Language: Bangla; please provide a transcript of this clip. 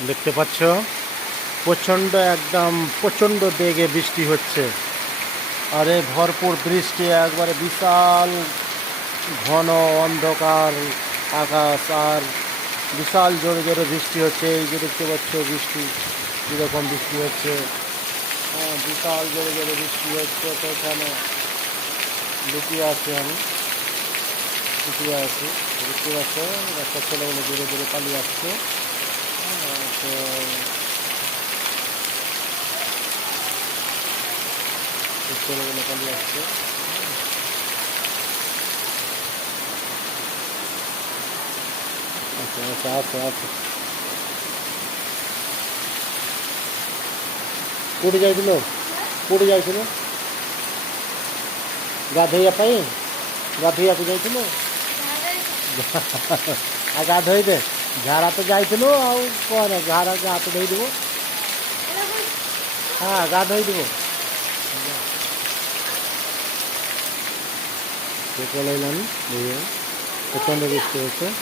দেখতে পাচ্ছ? প্রচণ্ড একদম প্রচণ্ড বেগে বৃষ্টি হচ্ছে। আরে ভরপুর বৃষ্টি একবারে বিশাল ঘন অন্ধকার আকাশ আর বিশাল জোরে জোরে বৃষ্টি হচ্ছে। এই যে দেখতে পাচ্ছ বৃষ্টি কীরকম বৃষ্টি হচ্ছে। হ্যাঁ বিশাল জোরে জোরে বৃষ্টি হচ্ছে তো এখানে। লুকিয়ে আছি আমি। লুকিয়ে আছি। দেখতে পাচ্ছ একটা ছেলেগুলো জোরে জোরে পালিয়ে আসছে। হ্যাঁ, তো এই ছেলেগুলো পালিয়ে আসছে আচ্ছা আচ্ছা আচ্ছা আচ্ছা କୋଉଠି ଯାଇଥିଲ କୋଉଠି ଯାଇଥିଲ ଗାଧୋଇବା ପାଇଁ ଗାଧୋଇବାକୁ ଯାଇଥିଲୁ ଆଉ ଗାଧୋଇ ଦେ ଝାଡ଼ା ତ ଯାଇଥିଲୁ ଆଉ କ'ଣ ଝାଡ଼ା ହାତ ଧୋଇଦେବ ହଁ ଗାଧୋଇଦେବ ସେ ପଳେଇଲାନି ପ୍ରଚଣ୍ଡ ବିସ୍କୁଟ